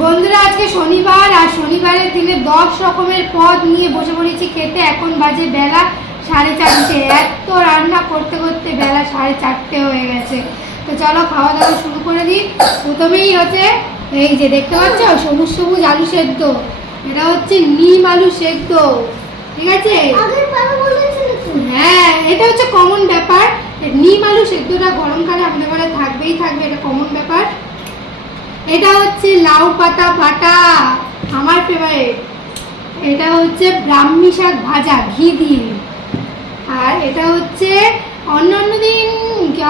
বন্ধুরা আজকে শনিবার আর শনিবারের দিনে 10 রকমের পদ নিয়ে বসে পড়েছি খেতে। এখন বাজে বেলা 4:30। এত রান্না করতে করতে বেলা 4:30 হয়ে গেছে। তো চলো খাওয়া দাওয়া শুরু করে দিই। প্রথমেই হচ্ছে এই যে দেখতে পাচ্ছ সবুজ সবুজ আলু সেদ্ধ, এটা হচ্ছে নিম আলু সেদ্ধ, ঠিক আছে? হ্যাঁ, এটা হচ্ছে কমন ব্যাপার। নিম আলু সেদ্ধটা গরমকালে আমাদের ঘরে থাকবেই থাকবে, এটা কমন ব্যাপার। এটা হচ্ছে লাউ পাতা বাটা, আমার ফেভারিট। এটা হচ্ছে ব্রাহ্মী শাক ভাজা ঘি দিয়ে। আর এটা হচ্ছে অন্য দিন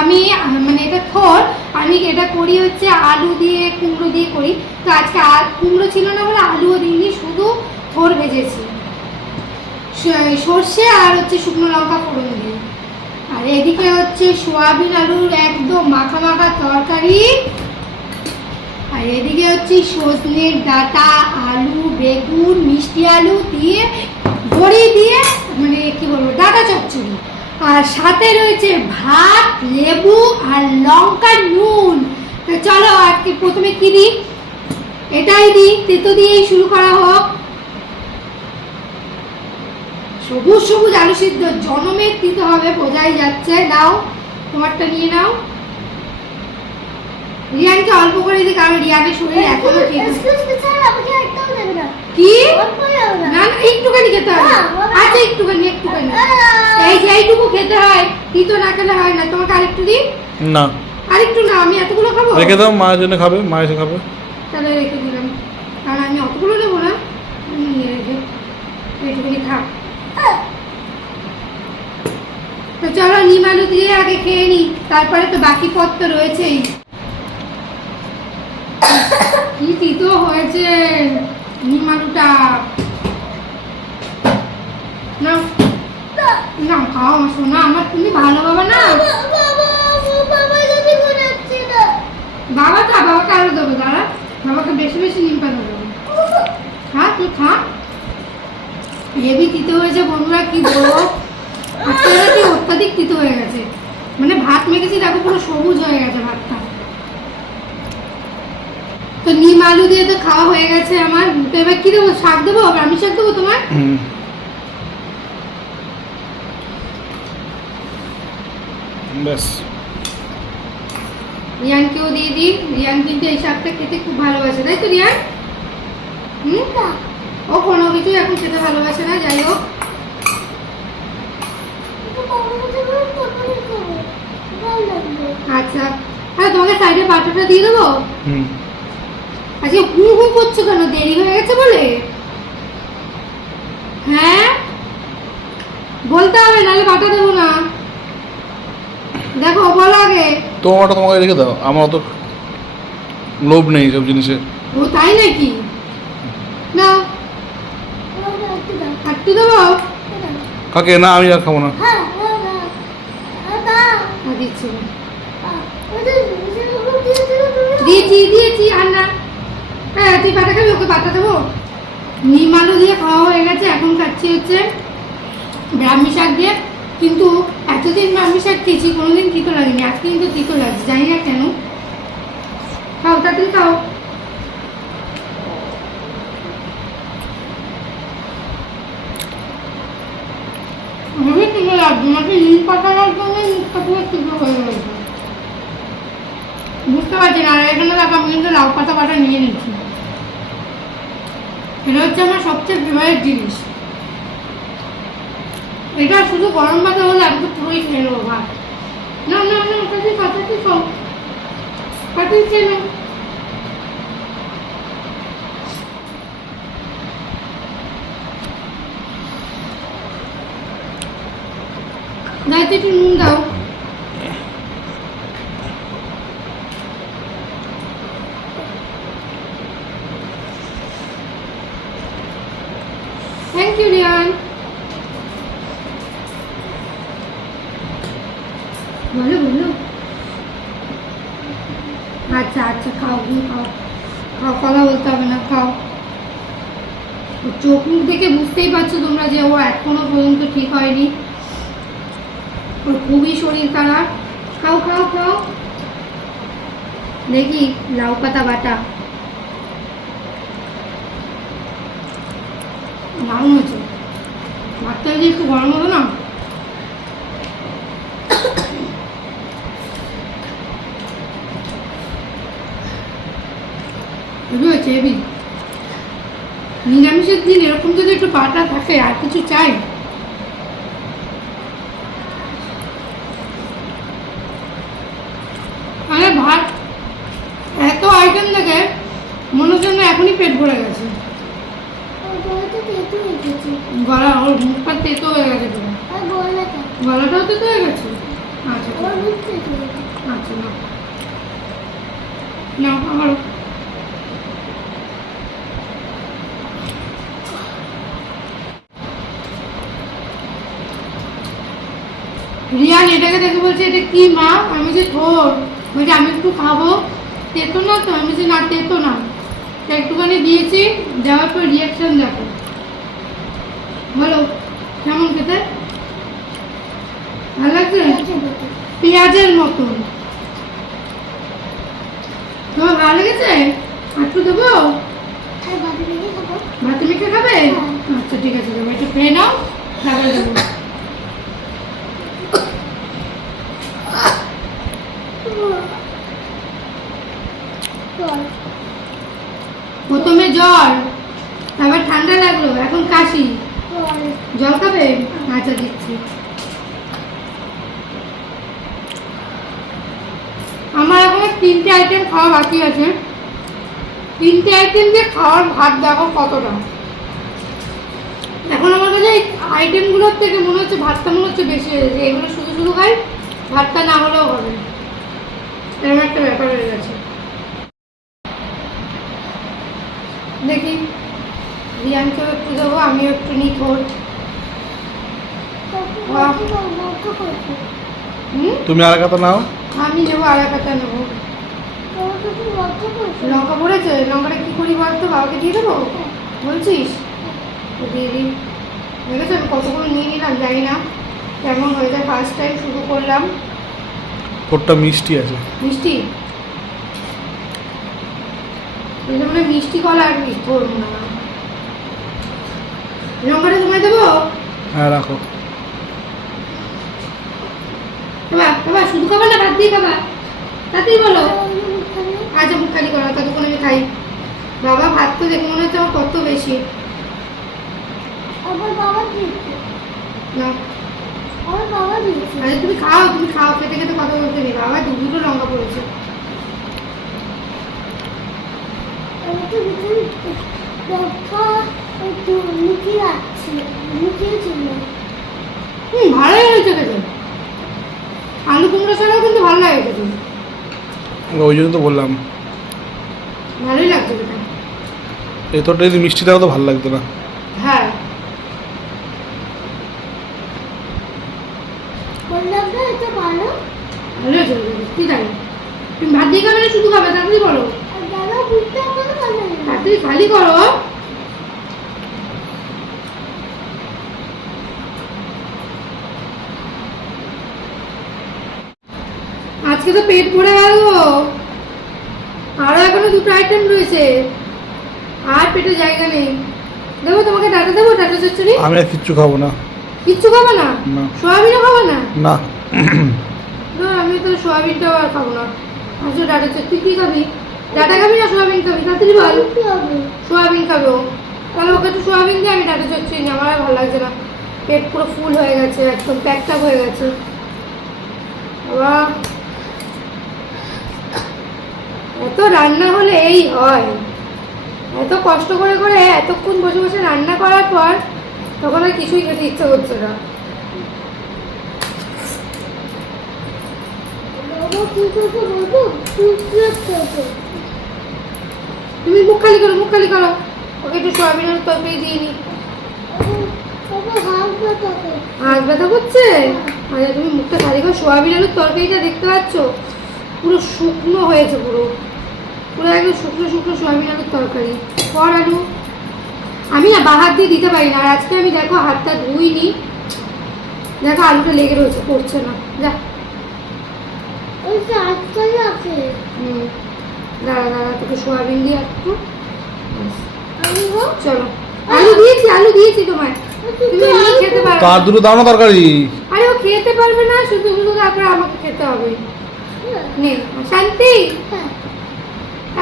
আমি মানে এটা থোর, আমি এটা করি হচ্ছে আলু দিয়ে কুমড়ো দিয়ে করি। তো আজকে কুমড়ো ছিল না বলে আলুও দিইনি, শুধু থোর ভেজেছি সর্ষে আর হচ্ছে শুকনো লঙ্কা ফোড়ন দিয়ে। আর এদিকে হচ্ছে সোয়াবিন আলুর একদম মাখা মাখা তরকারি। আর এদিকে হচ্ছে সজনের ডাঁটা, আলু, বেগুন, মিষ্টি আলু দিয়ে বড়ি দিয়ে মানে কি বলবো ডাঁটা চচ্চড়ি। আর সাথে রয়েছে ভাত, লেবু আর লঙ্কা নুন। তো চলো আজকে প্রথমে কি দিই, এটাই দিই, তেতো দিয়েই শুরু করা হোক। সবুজ সবুজ আলু সিদ্ধ, জনমের দিতে হবে বোঝাই যাচ্ছে। নাও তোমারটা নিয়ে নাও। রিয়ানকে অল্প করে দিই, কারণ রিয়ানের শরীর এখনো ঠিক আছে। কি না না একটুখানি খেতে হবে। আচ্ছা একটুখানি এই যে এইটুকু খেতে হয়, তিতো না খেলে হয় না। তোমাকে আরেকটু দিই না, আরেকটু না, আমি এতগুলো খাবো। রেখে দাও, মায়ের জন্য খাবে, মা এসে খাবে। তাহলে রেখে দিলাম, কারণ আমি অতগুলো নেবো না। এইটুকুনি থাক। তো চলো নিম আলু দিয়ে আগে খেয়ে নিই, তারপরে তো বাকি পদ তো রয়েছেই। কি তিতো হয়েছে নিম আলুটা। না না খাও আমার সোনা, আমার তুমি ভালো বাবা না। বাবাকে আরো দেবো, দাঁড়া, বাবাকে বেশি বেশি নিম পাতা দেবো। খা তুই খা। হেভি তিতো হয়েছে বন্ধুরা, কি বলবো, আজকে অত্যাধিক তিতো হয়ে গেছে। মানে ভাত মেখেছি দেখো পুরো সবুজ হয়ে গেছে ভাতটা। তো নিম আলু দিয়ে তো খাওয়া হয়ে গেছে আমার। তো এবার কি দেবো, শাক দেবো, ব্রাহ্মী শাক দেবো তোমার? ব্যাস, রিয়ানকেও দিয়ে দিই। রিয়ান কিন্তু এই শাকটা খেতে খুব ভালোবাসে, তাই তো রিয়ান? ও কোনো কিছু এখন খেতে ভালোবাসে না, যাই হোক। আচ্ছা, হ্যাঁ তোমাকে সাইডে বাটাটা দিয়ে দেবো। আচ্ছা হু হু করছো কেন, দেরি হয়ে গেছে বলে? হ্যাঁ বলতে হবে, নাহলে বাটা দেবো না। দেখো বলো আগে। তোমারটা তোমাকে রেখে দাও, আমার অত লোভ নেই সব জিনিসে। ও তাই নাকি? না একটু দেবো। কাকে না, আমি আর খাবো না। দিচ্ছি দিয়েছি আর না। হ্যাঁ তুই পাতা খাবি, ওকে পাতা দেবো। নিম আলু দিয়ে খাওয়া হয়ে গেছে, এখন খাচ্ছি হচ্ছে ব্রাহ্মী শাক দিয়ে। কিন্তু এতদিন ব্রাহ্মী শাক খেয়েছি, কোনোদিন তিতো লাগেনি, আজকে কিন্তু তিতো লাগছে, জানি না কেন। খাও তাড়াতাড়ি খাও। ভেবে তিতো লাগছে, নাকি নিম পাতা জন্য মুখটা পুরো তিতো হয়ে গেছে, বুঝতে পারছি না। আর এখানে দেখো আমি কিন্তু লাউ পাতা বাটা নিয়ে নিচ্ছি। এটা হচ্ছে আমার সবচেয়ে ফেভারিট জিনিস। এটা শুধু গরম ভাতে হলে আমি তো পুরোই খেয়ে নেবো ভাত। না না না কাটি কাটাটি খাও, কাটি খেয়ে নাও। দাইতে একটু নুন দাও। Thank you Ryan. বলো বলো। আচ্ছা আচ্ছা খাও, তুমি খাও, খাও, কথা বলতে হবে না, খাও। চোখ মুখ দেখে বুঝতেই পারছো তোমরা যে ও এখনো পর্যন্ত ঠিক হয়নি, ওর খুবই শরীর খারাপ। খাও খাও খাও। দেখি লাউ পাতা বাটা। দারুণ হয়েছে। ভাতটা যদি একটু গরম হতো না, হেভি হয়েছে, হেভি। নিরামিষের দিন এরকম যদি একটু পাটা থাকে, আর কিছু চাই? আরে ভাত এত আইটেম দেখে মনে হচ্ছে না এখনই পেট ভরে গেছে। গলা ওর মুখটা তেতো হয়ে গেছে পুরো। গলাটাও তেতো হয়ে গেছে। আচ্ছা আচ্ছা, না না আমার রিয়ান এটাকে দেখে বলছে এটা কি মা? আমি যে থোর, বলছি আমি একটু খাবো, তেতো না তো? আমি যে না তেতো না, তা একটুখানি দিয়েছি, দেওয়ার পর রিয়াকশন দেখো, বলো কেমন খেতে? ভালো লাগছে? পেঁয়াজের মতন। তোমার ভালো লেগেছে? একটু দেবো? ভাতে মেখে খাবে? আচ্ছা ঠিক আছে, দেবো। একটু খেয়ে নাও, তারপরে দেবো। প্রথমে জ্বর, তারপর ঠান্ডা লাগলো, এখন কাশি। জল খাবে? আচ্ছা দিচ্ছি। আমার এখন 3টে আইটেম খাওয়া বাকি আছে। 3টে আইটেম দিয়ে খাওয়ার ভাত দেখো কতটা। এখন আমার কাছে এই আইটেমগুলোর থেকে মনে হচ্ছে ভাতটা মনে হচ্ছে বেশি হয়ে গেছে। এগুলো শুধু শুধু খাই, ভাতটা না হলেও হবে, এরকম একটা ব্যাপার হয়ে গেছে। দেখি রিয়ানকেও একটু দেবো, আমিও একটু নিই খোর। তুমি আর কথা নাও। আমি নেবো, আর একটা নেবো। লঙ্কা পড়েছে, লঙ্কাটা কি করি বলতো? বাবাকে দিয়ে দেবো বলছিস? দিয়ে দিই। দেখেছো আমি কতগুলো নিয়ে নিলাম, জানি না কেমন হয়ে যায়। ফার্স্ট টাইম শুরু করলাম। ওরটা মিষ্টি আছে। মিষ্টি? এটা মানে মিষ্টি কলা আর মিষ্টি করবো না। লঙ্কাটা তোমায় দেবো? হ্যাঁ রাখো। বাবা শুধু খাবা না ভাত দিয়ে খাবা? তাতেই বলো। আচ্ছা মুখ খালি করো, ততক্ষণ আমি খাই। বাবা ভাত তো দেখে মনে হচ্ছে আমার কত বেশি। না আরে তুমি খাও, তুমি খাও, খেতে খেতে কথা বলতে নেই। বাবা দুটো লঙ্কা পড়েছে। ভালোই হয়েছে খেতে। আলু কুমড়ো ছাড়াও কিন্তু ভালো লাগে খেতে। ওই জন্য তো বললাম ভালোই লাগছে খেতে। এতটা যদি মিষ্টি থাকো তো ভালো লাগতো না। হ্যাঁ ভালো হয়েছে কি জানি। তুমি ভাত দিয়ে খাবে না শুধু খাবে? তাড়াতাড়ি বলো, তাড়াতাড়ি খালি করো। আজকে তো পেট ভরে গেল, আরো এখনো 2টো আইটেম রয়েছে, আর পেটে জায়গা নেই। দেবো তোমাকে? ডাটা দেবো? ডাটা চচ্চড়ি? আমি আর কিচ্ছু খাবো না। কিচ্ছু খাবে না? না। সোয়াবিনও খাবে না? না আমি তো সোয়াবিনটাও আর খাবো না। আচ্ছা ডাটা চচ্চড়ি কি খাবি? ডাটা খাবি না সোয়াবিন খাবি? তাড়াতাড়ি বল। সোয়াবিন খাবে ও, তাহলে ওকে একটু সোয়াবিন দিয়ে, আমি ডাটা চচ্চড়ি নিই। আমার আর ভালো লাগছে না, পেট পুরো ফুল হয়ে গেছে, একদম প্যাকটা হয়ে গেছে। বাবা এত রান্না হলে এই হয়, এত কষ্ট করে করে এতক্ষণ বসে বসে রান্না করার পর তখন আর কিছুই খেতে ইচ্ছে করছে না। তুমি মুখ খালি করো, মুখ খালি করো। ওকে একটু সোয়াবিনের তরকারি দিয়ে নি। হাত ব্যথা করছে? আরে তুমি মুখটা খালি করো। সোয়াবিন আলুর তরকারিটা দেখতে পাচ্ছ পুরো শুকনো হয়েছে, পুরো পুরো একদম শুকনো শুকনো সোয়াবিন আলুর তরকারি। কর আলু। আমি না বাহাত দিয়ে দিতে পারি না, আর আজকে আমি দেখো হাতটা ধুইনি, দেখো আলুটা লেগে রয়েছে, পড়ছে না। যা দাঁড়া দাঁড়া, তোকে সোয়াবিন দিয়ে একটু। চলো আলু দিয়েছি তোমায়, তুমি এমনি খেতে পারবে তার না। দুটো দাও না তরকারি। আরে ও খেতে পারবে না, শুধু শুধু তারপরে আমাকে খেতে হবে। নে শান্তি,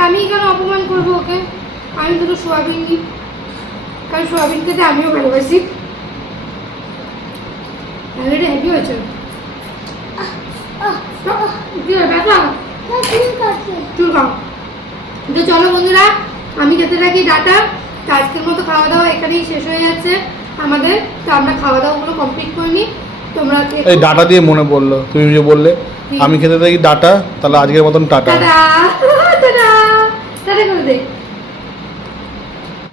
আমি কেন অপমান করবো ওকে? আমি দুটো সোয়াবিন নিই, কারণ সোয়াবিন খেতে আমিও ভালোবাসি। তাহলে এটা হ্যাপি হয়েছে। কি হয়, ব্যথা? চুল খাও। তো চলো বন্ধুরা, আমি খেতে থাকি ডাটা। তো আজকের মতো খাওয়া দাওয়া এখানেই শেষ হয়ে যাচ্ছে আমাদের। তো আমরা খাওয়া দাওয়াগুলো কমপ্লিট করে নিই। তোমরা এই ডাটা দিয়ে মনে পড়লো, তুমি যে বললে কি? আমি খেতে থাকি ডাটা, তাহলে আজকের মতন টাটা। টাটা টাটা টাটা করে দে।